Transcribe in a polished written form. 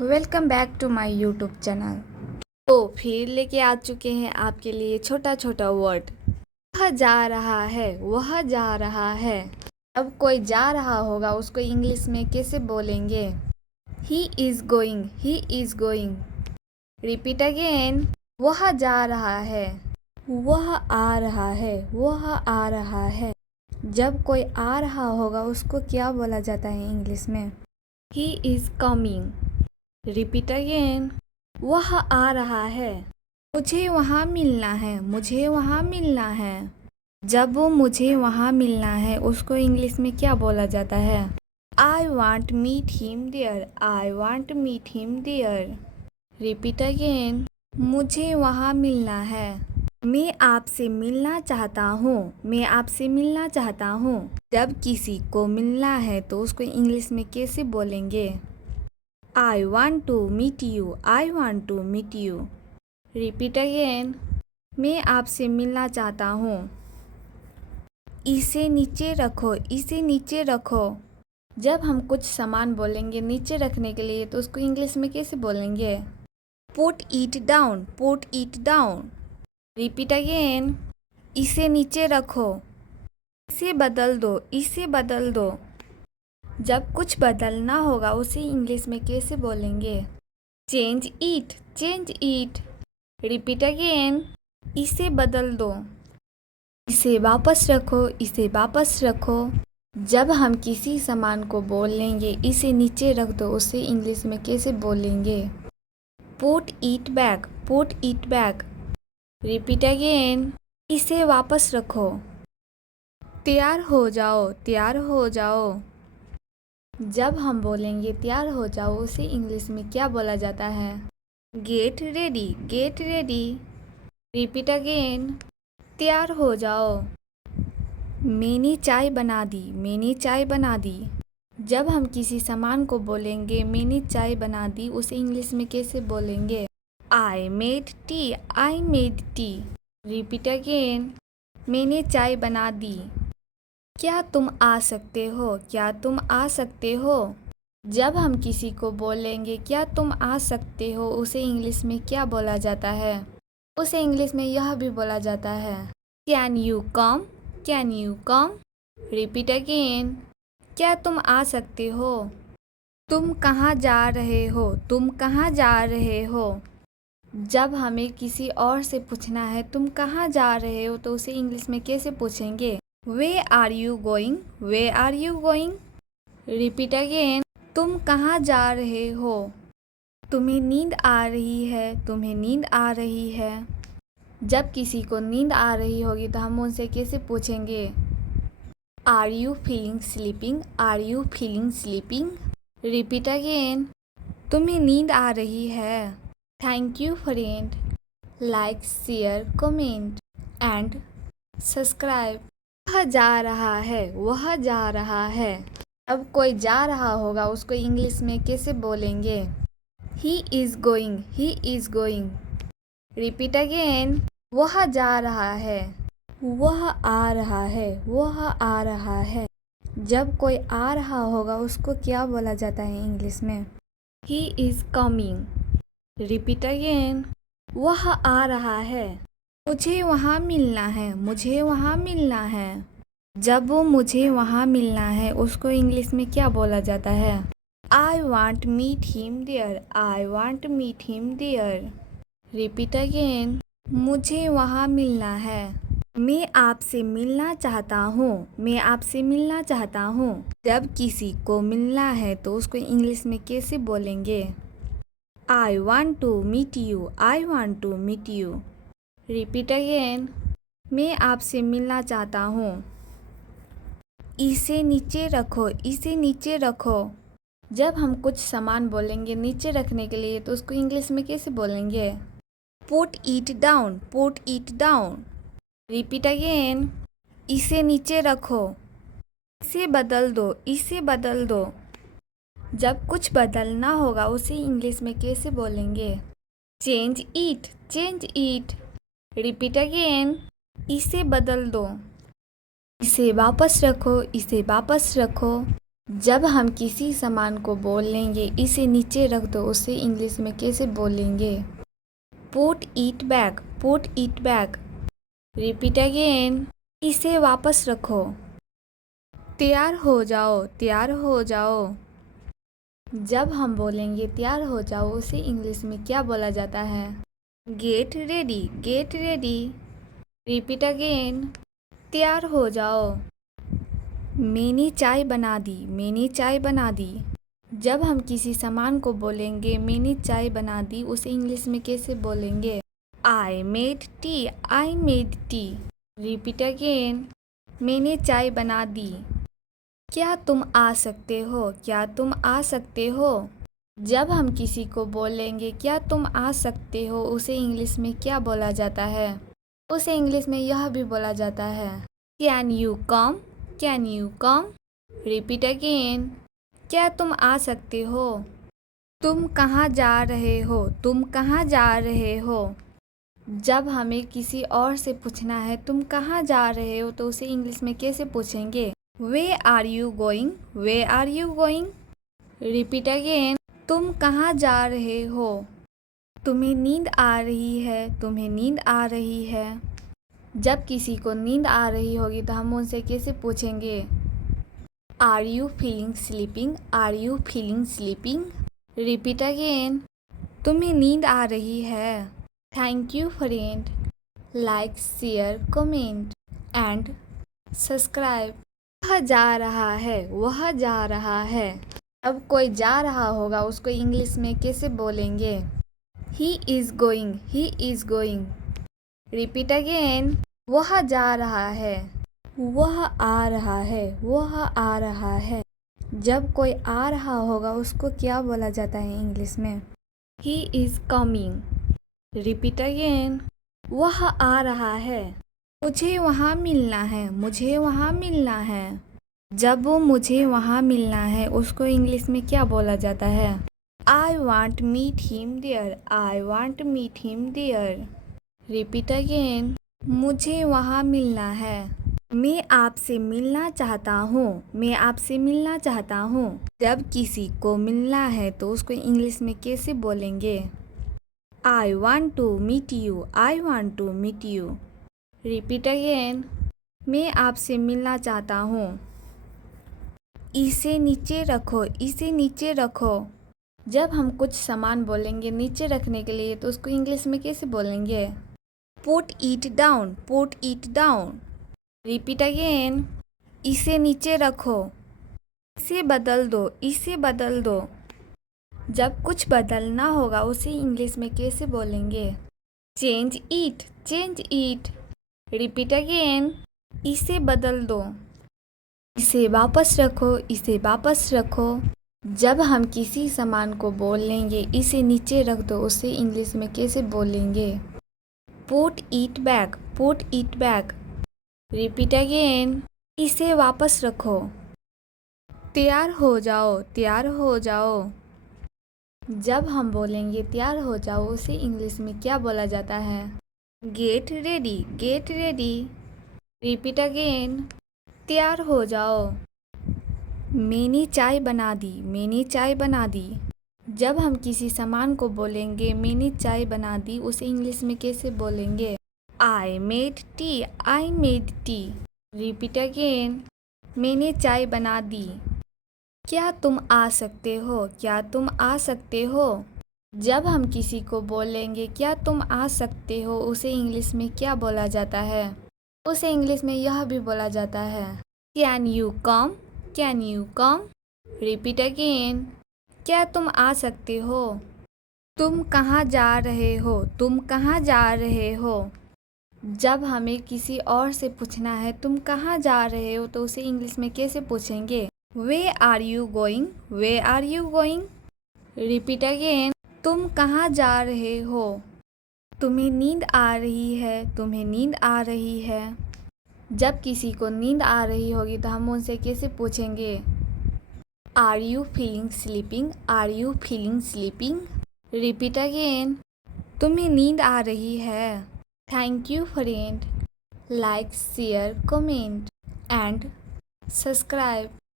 Welcome back to my YouTube channel. तो फिर लेके आ चुके हैं आपके लिए छोटा छोटा वर्ड। वह जा रहा है, वह जा रहा है। अब कोई जा रहा होगा उसको इंग्लिश में कैसे बोलेंगे? He is going, he is going. Repeat again. वह जा रहा है, वह आ रहा है, वह आ रहा है। जब कोई आ रहा होगा उसको क्या बोला जाता है इंग्लिश में? He is coming. Repeat again. वह आ रहा है, मुझे वहाँ मिलना है, मुझे वहाँ मिलना है। जब वो मुझे वहाँ मिलना है उसको इंग्लिश में क्या बोला जाता है? I want meet him there, I want meet him there. Repeat again. मुझे वहाँ मिलना है, मैं आपसे मिलना चाहता हूँ, मैं आपसे मिलना चाहता हूँ। जब किसी को मिलना है तो उसको इंग्लिश में कैसे बोलेंगे? I want to meet you, I want to meet you. Repeat again. मैं आपसे मिलना चाहता हूँ। इसे नीचे रखो, इसे नीचे रखो। जब हम कुछ सामान बोलेंगे नीचे रखने के लिए तो उसको इंग्लिश में कैसे बोलेंगे? Put it down, put it down. Repeat again. इसे नीचे रखो। इसे बदल दो, इसे बदल दो। जब कुछ बदलना होगा उसे इंग्लिश में कैसे बोलेंगे? Change it, change it. Repeat again. इसे बदल दो। इसे वापस रखो, इसे वापस रखो। जब हम किसी सामान को बोलेंगे इसे नीचे रख दो उसे इंग्लिश में कैसे बोलेंगे? Put it back, put it back. Repeat again. इसे वापस रखो। तैयार हो जाओ, तैयार हो जाओ। जब हम बोलेंगे तैयार हो जाओ उसे इंग्लिश में क्या बोला जाता है? Get ready, get ready. Repeat again. तैयार हो जाओ। मैंने चाय बना दी, मैंने चाय बना दी। जब हम किसी सामान को बोलेंगे मैंने चाय बना दी उसे इंग्लिश में कैसे बोलेंगे? I made tea, I made tea. Repeat again. मैंने चाय बना दी। क्या तुम आ सकते हो, क्या तुम आ सकते हो? जब हम किसी को बोलेंगे क्या तुम आ सकते हो उसे इंग्लिश में क्या बोला जाता है? उसे इंग्लिश में यह भी बोला जाता है, can you come, can you come. Repeat again. क्या तुम आ सकते हो? तुम कहाँ जा रहे हो, तुम कहाँ जा रहे हो? जब हमें किसी और से पूछना है तुम कहाँ जा रहे हो तो उसे इंग्लिश में कैसे पूछेंगे? Where are you going, where are you going. Repeat again. तुम कहाँ जा रहे हो? तुम्हें नींद आ रही है, तुम्हें नींद आ रही है। जब किसी को नींद आ रही होगी तो हम उनसे कैसे पूछेंगे? Are you feeling sleeping, are you feeling sleeping. Repeat again. तुम्हें नींद आ रही है। Thank you friend. Like, share, comment and subscribe. वह जा रहा है, वह जा रहा है। अब कोई जा रहा होगा उसको इंग्लिश में कैसे बोलेंगे? He is going, he is going. Repeat again. वह जा रहा है, वह आ रहा है, वह आ रहा है। जब कोई आ रहा होगा उसको क्या बोला जाता है इंग्लिश में? He is coming. Repeat again. वह आ रहा है, मुझे वहाँ मिलना है, मुझे वहाँ मिलना है। जब वो मुझे वहाँ मिलना है उसको इंग्लिश में क्या बोला जाता है? I want meet him there, I want meet him there. Repeat again. मुझे वहाँ मिलना है, मैं आपसे मिलना चाहता हूँ, मैं आपसे मिलना चाहता हूँ। जब किसी को मिलना है तो उसको इंग्लिश में कैसे बोलेंगे? I want to meet you, I want to meet you. Repeat again. मैं आपसे मिलना चाहता हूँ। इसे नीचे रखो, इसे नीचे रखो। जब हम कुछ सामान बोलेंगे नीचे रखने के लिए तो उसको इंग्लिश में कैसे बोलेंगे? Put it down, put it down. Repeat again. इसे नीचे रखो। इसे बदल दो, इसे बदल दो। जब कुछ बदलना होगा उसे इंग्लिश में कैसे बोलेंगे? Change it, change it. Repeat again. इसे बदल दो। इसे वापस रखो, इसे वापस रखो। जब हम किसी सामान को बोल लेंगे इसे नीचे रख दो, उसे इंग्लिश में कैसे बोलेंगे? Put it back, put it back. Repeat again, इसे वापस रखो। तैयार हो जाओ, तैयार हो जाओ। जब हम बोलेंगे तैयार हो जाओ, उसे इंग्लिश में क्या बोला जाता है? Get ready, get ready. Repeat again, तैयार हो जाओ। मैंने चाय बना दी, मैंने चाय बना दी। जब हम किसी सामान को बोलेंगे मैंने चाय बना दी, उसे इंग्लिश में कैसे बोलेंगे? I made tea, I made tea. Repeat again, मैंने चाय बना दी। क्या तुम आ सकते हो, क्या तुम आ सकते हो? जब हम किसी को बोलेंगे क्या तुम आ सकते हो, उसे इंग्लिश में क्या बोला जाता है? उसे इंग्लिश में यह भी बोला जाता है, can you come, can you come. Repeat again, क्या तुम आ सकते हो? तुम कहाँ जा रहे हो, तुम कहाँ जा रहे हो? जब हमें किसी और से पूछना है तुम कहाँ जा रहे हो, तो उसे इंग्लिश में कैसे पूछेंगे? Where are you going, where are you going. Repeat again, तुम कहाँ जा रहे हो? तुम्हें नींद आ रही है, तुम्हें नींद आ रही है। जब किसी को नींद आ रही होगी तो हम उनसे कैसे पूछेंगे? Are you feeling sleeping, are you feeling sleeping. Repeat again, तुम्हें नींद आ रही है। Thank you friend. Like, share, comment and subscribe. वह जा रहा है, वह जा रहा है। अब कोई जा रहा होगा उसको इंग्लिश में कैसे बोलेंगे? He is going, he is going. Repeat again, वह जा रहा है, वह आ रहा है, वह आ रहा है। जब कोई आ रहा होगा उसको क्या बोला जाता है इंग्लिश में? He is coming. Repeat again, वह आ रहा है। मुझे वहाँ मिलना है, मुझे वहाँ मिलना है। जब वो मुझे वहाँ मिलना है उसको इंग्लिश में क्या बोला जाता है? I want meet him there, I want meet him there. Repeat again, मुझे वहाँ मिलना है। मैं आपसे मिलना चाहता हूँ, मैं आपसे मिलना चाहता हूँ। जब किसी को मिलना है तो उसको इंग्लिश में कैसे बोलेंगे? I want to meet you, I want to meet you. Repeat again, मैं आपसे मिलना चाहता हूँ। इसे नीचे रखो, इसे नीचे रखो। जब हम कुछ सामान बोलेंगे नीचे रखने के लिए तो उसको इंग्लिश में कैसे बोलेंगे? Put it down, put it down. Repeat again, इसे नीचे रखो। इसे बदल दो, इसे बदल दो। जब कुछ बदलना होगा उसे इंग्लिश में कैसे बोलेंगे? Change it, change it. Repeat again, इसे बदल दो। इसे वापस रखो, इसे वापस रखो। जब हम किसी सामान को बोल लेंगे इसे नीचे रख दो, उसे इंग्लिश में कैसे बोलेंगे? Put it back, put it back. Repeat again, इसे वापस रखो। तैयार हो जाओ, तैयार हो जाओ। जब हम बोलेंगे तैयार हो जाओ, उसे इंग्लिश में क्या बोला जाता है? Get ready, get ready. Repeat again, तैयार हो जाओ। मैंने चाय बना दी, मैंने चाय बना दी। जब हम किसी सामान को बोलेंगे मैंने चाय बना दी, उसे इंग्लिश में कैसे बोलेंगे? I made tea, I made tea. Repeat again, मैंने चाय बना दी। क्या तुम आ सकते हो, क्या तुम आ सकते हो? जब हम किसी को बोलेंगे क्या तुम आ सकते हो, उसे इंग्लिश में क्या बोला जाता है? उसे इंग्लिश में यह भी बोला जाता है, can you come, can you come. Repeat again, क्या तुम आ सकते हो? तुम कहाँ जा रहे हो, तुम कहाँ जा रहे हो? जब हमें किसी और से पूछना है तुम कहाँ जा रहे हो, तो उसे इंग्लिश में कैसे पूछेंगे? Where are you going, where are you going. Repeat again, तुम कहाँ जा रहे हो? तुम्हें नींद आ रही है, तुम्हें नींद आ रही है। जब किसी को नींद आ रही होगी तो हम उनसे कैसे पूछेंगे? Are you feeling sleeping, are you feeling sleeping. Repeat again, तुम्हें नींद आ रही है। Thank you friend. Like, share, comment and subscribe.